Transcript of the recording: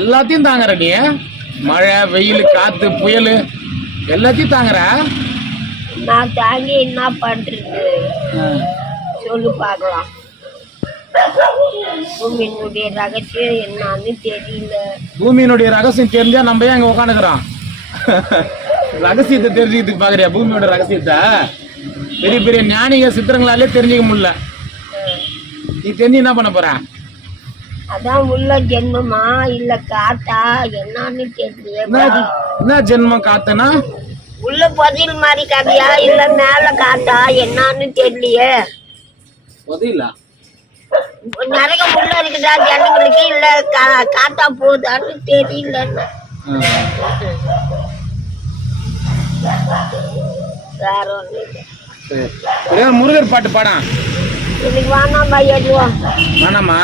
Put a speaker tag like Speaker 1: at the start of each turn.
Speaker 1: எல்லாத்தையும் தாங்குற நீ. மழை வெயில் காத்து புயல் எல்லாத்தையும் தாங்குற?
Speaker 2: நான் தாங்கி என்ன பண்றது? சொல்லு பார்க்கலாம். பூமியினுடைய ரகசியம் என்னன்னு தெரியல.
Speaker 1: பூமியினுடைய ரகசியம் தெரிஞ்சா நம்ம ஏன் அங்க உட்காந்துக்கிறோம் ரகசியத்தை தெரிஞ்சுக்கிறதுக்கு பாக்குறியா பூமியோட ரகசியத்தை? பெரிய பெரிய ஞானிக சித்திரங்களாலே தெரிஞ்சுக்க முடியல. நீ தெரிஞ்சு என்ன பண்ண போற?
Speaker 2: அதான் உள்ள ஜென்மமா? இல்ல காத்தா? என்னன்னு தெரியல
Speaker 1: என்ன என்ன ஜென்மம் காத்தனா?
Speaker 2: உள்ள பதில் மாதிரி கதையா? இல்ல மேல காத்தா? என்னன்னு தெரியலையே
Speaker 1: புதையில
Speaker 2: நரக உள்ள இருக்குதா ஜனங்களுக்கு? இல்ல கா- காத்தா போகுதான்னு தெரியல வேற ஒண்ணு
Speaker 1: முருகர் பாட்டு பாடான்.
Speaker 2: இன்னைக்கு வேணாம்பா எழுதுவோம்
Speaker 1: வேணாமா